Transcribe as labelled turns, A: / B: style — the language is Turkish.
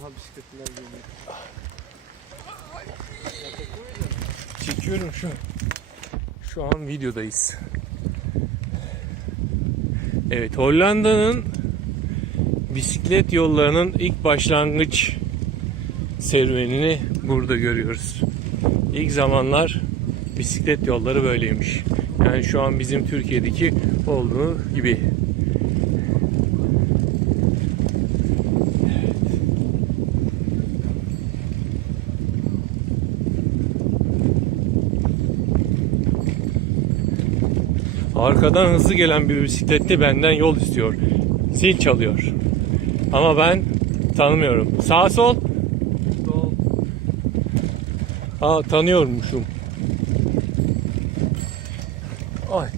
A: Aha bisikletler geliyor.
B: Çekiyorum şu an. Şu an videodayız. Evet Hollanda'nın bisiklet yollarının ilk başlangıç serüvenini burada görüyoruz. İlk zamanlar bisiklet yolları böyleymiş. Yani şu an bizim Türkiye'deki olduğu gibi. Arkadan hızlı gelen bir bisikletli benden yol istiyor. Zil çalıyor. Ama ben tanımıyorum. Sağ sol.
A: Sol.
B: Aa tanıyormuşum. Ay.